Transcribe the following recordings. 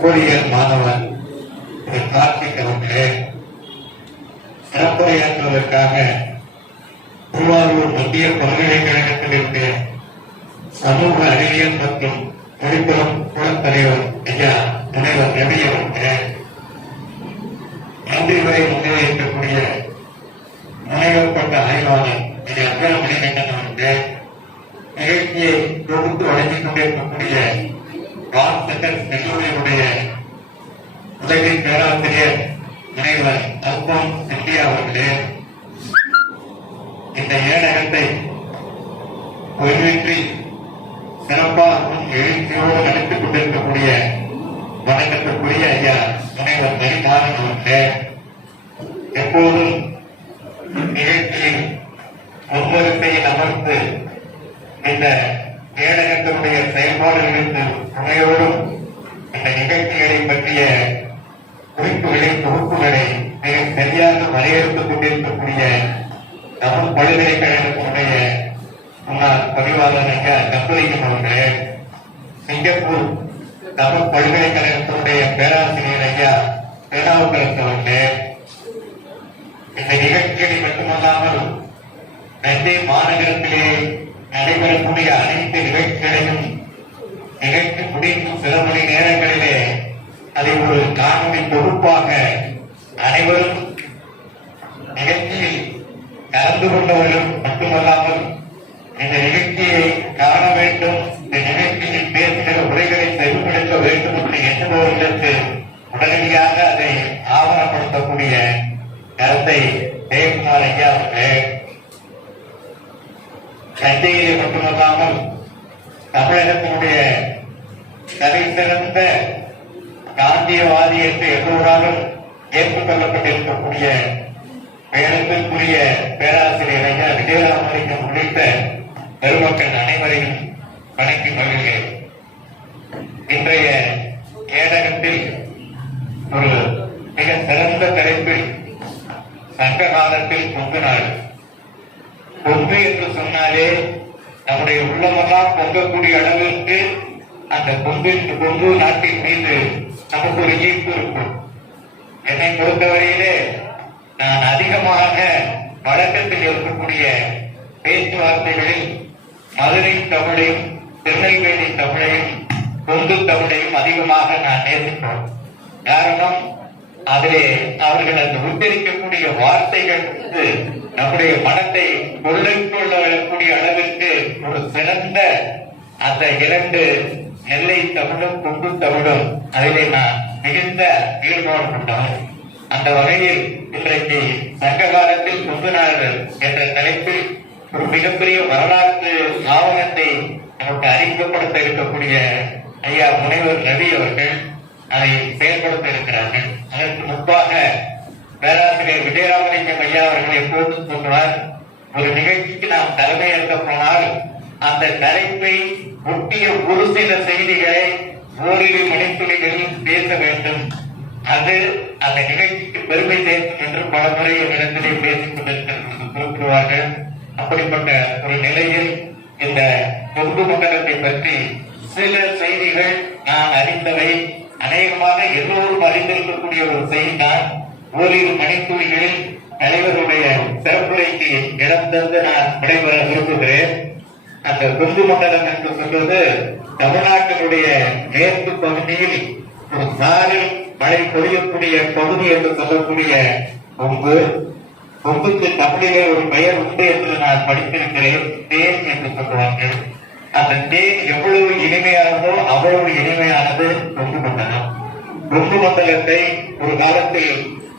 பொறியியல் மாணவன் திரு கார்த்திக் அவர்களே சிறப்புரையாற்றுவதற்காக திருவாரூர் மத்திய பல்கலைக்கழகத்திலிருந்து சமூக அறிவியல் மற்றும் தொழில்புறம் குளத்தலைவர் ஐயா முனைவர் ரவி அவர்களே நன்றி வரை முன்னிலைக்கக்கூடிய முனைவர் பட்ட ஆய்வாளர் ஐயா அப்துல் மணிகண்டன் அவர்களே நிகழ்ச்சியை தொகுத்து வழங்கிக் கொண்டிருக்கக்கூடிய ராம் சென்டர் கல்லூரியுடைய உதவி பேராசிரியர் முனைவர் அல்போன் செட்டியா அவர்களே இந்த ஏடகத்தை ஒருவின்றி சிறப்பாகவும் எழுச்சியோடு நடத்திக் கொண்டிருக்கக்கூடிய வணக்கத்திற்குரிய ஐயா முனைவர் மணிமாறன் அவர்களே எப்போதும் நிகழ்ச்சியில் முன்வரிசையில் அமர்ந்து இந்த ஏடகத்தினுடைய செயல்பாடுகளுக்கு துணையோடும் இந்த நிகழ்ச்சிகளை பற்றிய குறிப்புகளை தொகுப்புகளை மிக சரியாக வரையறுத்துக் கொண்டிருக்கக்கூடிய தமிழ் பல்கலைக்கழகத்தினுடைய முன்னாள் பதிவாளர் ஐயா கப்பலிங்கம் சிங்கப்பூர் தமிழ் பல்கலைக்கழகத்தினுடைய பேராசிரியர் ஐயா திருநாவுக்கரசு அவர்கள் இந்த நிகழ்ச்சிகளை மட்டுமல்லாமல் தஞ்சை மாநகரத்திலே நடைபெறக்கூடிய அனைத்து நிகழ்ச்சிகளையும் நிகழ்ச்சி முடிக்கும் சில மணி நேரங்களிலே அதை ஒரு காணொலி தொகுப்பாக அனைவரும் நிகழ்ச்சியில் கலந்து கொண்டவர்களும் மட்டுமல்லாமல் இந்த நிகழ்ச்சியை காண வேண்டும். இந்த நிகழ்ச்சியில் பேசுகிற உரைகளை செயல்படுத்த வேண்டும் என்று எண்ணுபவர்களுக்கு உடனடியாக அதை ஆவணப்படுத்தக்கூடிய கருத்தை ஜெயக்குமார் ஐயா அவர்களே தஞ்சையிலே மட்டுமல்லாமல் தமிழகத்தினுடைய தலை சிறந்த காந்தியவாதி என்று எல்லோராலும் ஏற்றுக்கொள்ளப்பட்டிருக்கக்கூடிய பெயருக்குரிய பேராசிரியர் ஐயா விஜயராமலிங்கம் உள்ளிட்ட பெருமக்கள் அனைவரையும் வணங்கி மகிழ்கிறேன். இன்றைய கேடகத்தில் ஒரு மிக சிறந்த தலைப்பில் சங்க காலத்தில் பொங்கு நாள் பொங்கு என்று சொன்னாலே நம்முடைய உள்ளமெல்லாம் பொங்கக்கூடிய அளவிற்கு அந்த பொங்கின் பொங்கு நாட்டின் மீது நமக்கு ஒரு ஈர்ப்பு இருக்கும். என்னை பொறுத்தவரையிலே நான் அதிகமாக வழக்கத்தில் இருக்கக்கூடிய பேச்சுவார்த்தைகளில் மதுரை தமிழையும் திருநெல்வேலி தமிழையும் கொங்கு தமிழையும் அதிகமாக நான் நேசிப்பேன். காரணம் அதிலே அவர்கள் அந்த உச்சரிக்கக்கூடிய வார்த்தைகள் வந்து நம்முடைய மனத்தை கொள்ளை கொள்ளக்கூடிய அளவிற்கு ஒரு சிறந்த அந்த இரண்டு நெல்லை தமிழும் கொங்கு தமிழும் அதிலே நான் மிகுந்த ஈடுபாடு கொண்டவன். அந்த வகையில் இன்றைக்கு சங்க காலத்தில் கொங்கு நாடுகள் என்ற தலைப்பில் ஒரு மிகப்பெரிய வரலாற்று ஆவணத்தை நமக்கு அறிமுகப்படுத்த இருக்கக்கூடிய ஐயா முனைவர் ரவி அவர்கள் அதை செயல்படுத்த இருக்கிறார்கள். அதற்கு முன்பாக பேராசிரியர் விஜயராமலிங்கம் ஐயா அவர்கள் எப்போதும் சொல்றார் ஒரு நிகழ்ச்சிக்கு நாம் தலைமையேற்க போனால் அந்த தலைப்பை ஒட்டிய ஒரு சில செய்திகளை ஓரிரு மணித்துளிகளில் பேச வேண்டும். அது அந்த நிகழ்ச்சிக்கு பெருமை சேர்க்கும் என்று பல முறை என்னிடத்திலே பேசிக் கொண்டிருக்கிறது அப்படிப்பட்ட ஒரு நிலையில் இந்த கொங்கு மண்டலத்தை பற்றி சில செய்திகள் நான் அறிந்தவை. அநேகமாக எல்லோரும் அறிந்திருக்கக்கூடிய ஒரு செய்தி தான் ஓரிரு மணித்துளிகளில் தலைவருடைய சிறப்புரைக்கு இடம் தந்து நான் விடைபெற விரும்புகிறேன். அந்த கொங்கு மண்டலம் என்று சொல்வது தமிழ்நாட்டினுடைய மேற்கு பகுதியில் ஒரு சாரில் மழை பொழியக்கூடிய பகுதி என்று சொல்லக்கூடிய கொங்கு. கொங்குக்கு தமிழிலே ஒரு பெயர் உண்டு என்று நான் படித்திருக்கிறேன் தேன் என்று சொல்லுவார்கள் அந்த தேன் எவ்வளவு இனிமையானதோ அவ்வளவு இனிமையானது கொங்கு மண்டலம். கொங்கு மண்டலத்தை ஒரு காலத்தில்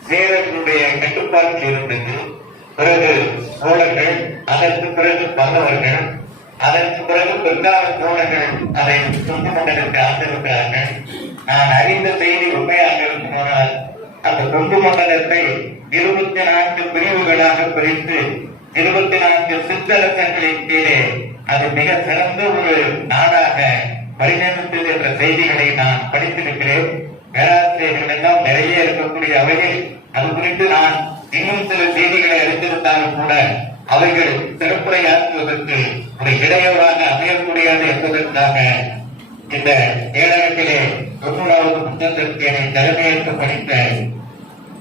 சேரர்களுடைய கட்டுப்பாட்டில் இருந்தது. பிறகு சோழர்கள் அதற்கு பிறகு பல்லவர்கள் அதற்கு பிறகு பிற்கால சோழர்கள் அதை சொந்த மண்டலத்தை ஆண்டிருக்கிறார்கள் நான் அறிந்த செய்தி உண்மையாக இருக்குமானால் அந்த தொண்டு மண்டலத்தை இருபத்தி நான்கு பிரிவுகளாக பிரித்து இருபத்தி நான்கு சித்தரசங்களின் கீழே அது மிக சிறந்த ஒரு நாடாக பரிணமித்தது என்ற செய்திகளை நான் படித்திருக்கிறேன். பேராசிரியர்கள் எல்லாம் நிறைய இருக்கக்கூடிய அவையில் அது குறித்து நான் இன்னும் சில செய்திகளை அறிந்திருந்தாலும் கூட அவைகள் சிறப்புரையாற்றுவதற்கு ஒரு இடையூறாக அமையக்கூடியது என்பதற்காக இந்த ஏழகத்திலே தொண்ணூறாவது புத்தகத்திற்கு என்னை தலைமையேற்று படித்த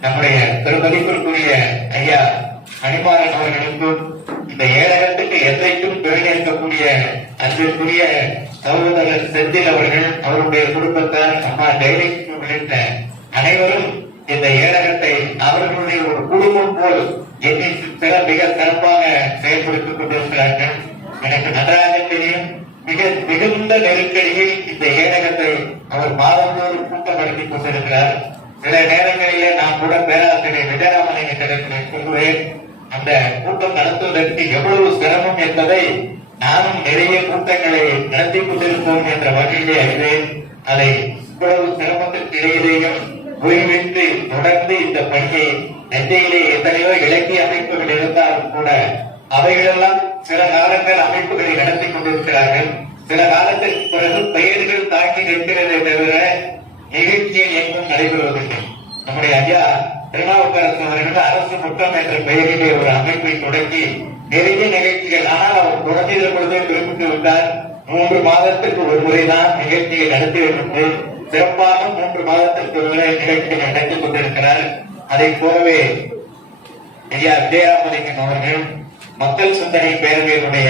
நம்முடைய பெருமதிப்பிற்குரிய ஐயா அனிமாறன் அவர்களுக்கும் இந்த ஏழகத்துக்கு என்றைக்கும் பெருநிற்கக்கூடிய அன்பிற்குரிய சகோதரர் செந்தில் அவர்கள் அவருடைய குடும்பத்தார் அம்மா டைரக்ட் உள்ளிட்ட அனைவரும் இந்த ஏழகத்தை அவர்களுடைய ஒரு குடும்பம் போல் என்னை சில மிக சிறப்பாக செயல்படுத்திக் கொண்டிருக்கிறார்கள். எனக்கு நன்றாக தெரியும். மிக மிகுந்த நெருக்கடியில் இந்த ஏடகத்தை அவர் மாதந்தோறும் கூட்டப்படுத்திக் கொண்டிருக்கிறார். சில நேரங்களிலே நான் கூட பேராசிரியர் விஜயராமனை இடத்தில் சொல்லுவேன். அந்த கூட்டம் நடத்துவதற்கு எவ்வளவு சிரமம் என்பதை நானும் நிறைய கூட்டங்களை நடத்தி கொண்டிருப்போம் என்ற வகையிலே அறிவேன். அதை இவ்வளவு சிரமத்திற்கு இடையிலேயும் ஓய்வின்றி தொடர்ந்து இந்த பணியை நெஞ்சையிலே எத்தனையோ இலக்கிய அமைப்புகள் இருந்தாலும் கூட அவைகளெல்லாம் சில காலங்கள் அமைப்புகளை நடத்தி கொண்டிருக்கிறார்கள். சில காலத்திற்கு பிறகு பெயர்கள் தாக்கி நிற்கிறதே தவிர நிகழ்ச்சியில் எங்கும் நடைபெறுவதில்லை. நம்முடைய ஐயா திருநாவுக்கரசு அவர்கள் அரசு முட்டம் என்ற பெயரிலே ஒரு அமைப்பை தொடங்கி நிறைய நிகழ்ச்சிகள் ஆனால் அவர் தொடங்கிய பொழுதே குறிப்பிட்டு விட்டார் மூன்று மாதத்திற்கு ஒரு முறைதான் நிகழ்ச்சியை நடத்தி வருகிறது சிறப்பாக மூன்று மாதத்திற்கு ஒரு முறை நிகழ்ச்சியை நடத்தி கொண்டிருக்கிறார். அதை போலவே ஐயா விஜயராமலிங்கம் அவர்கள் மக்கள் சிந்தனை பேரவையினுடைய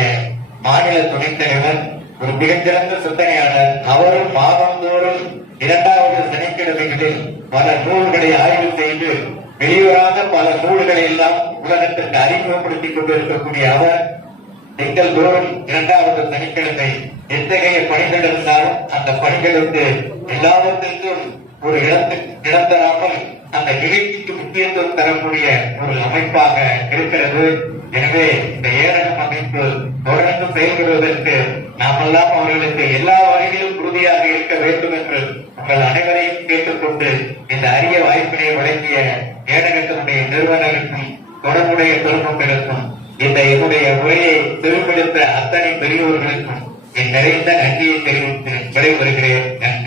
மாநில துணைத் தலைவர் ஒரு மிகச்சிறந்த சிந்தனையாளர். அவரும் மாதந்தோறும் இரண்டாவது சனிக்கிழமைகளில் பல நூல்களை ஆய்வு செய்து வெளிவராத பல நூல்களை எல்லாம் உலகத்திற்கு அறிமுகப்படுத்திக் கொண்டிருக்கக்கூடிய அவர் திங்கள் தோறும் இரண்டாவது சனிக்கிழமை எத்தகைய பணிகள் இருந்தாலும் அந்த பணிகளுக்கு எல்லாவற்றிற்கும் ஒரு இடத்து இடம் தராமல் அந்த நிகழ்ச்சி தரக்கூடிய ஒரு அமைப்பாக இருக்கிறது. எனவே இந்த ஏழகம் அமைப்பு தொடர்ந்து செயல்படுவதற்கு நாமெல்லாம் அவர்களுக்கு எல்லா வகையிலும் உறுதியாக இருக்க வேண்டும் என்று உங்கள் அனைவரையும் கேட்டுக்கொண்டு இந்த அரிய வாய்ப்பினை வழங்கிய ஏடகத்தினுடைய நிறுவனருக்கும் தொடர்புடைய குடும்பங்களுக்கும் இந்த என்னுடைய உரையை திருப்பெடுத்த அத்தனை பெரியோர்களுக்கும் என் நிறைந்த நன்றியை தெரிவித்து விடைபெறுகிறேன். நன்றி.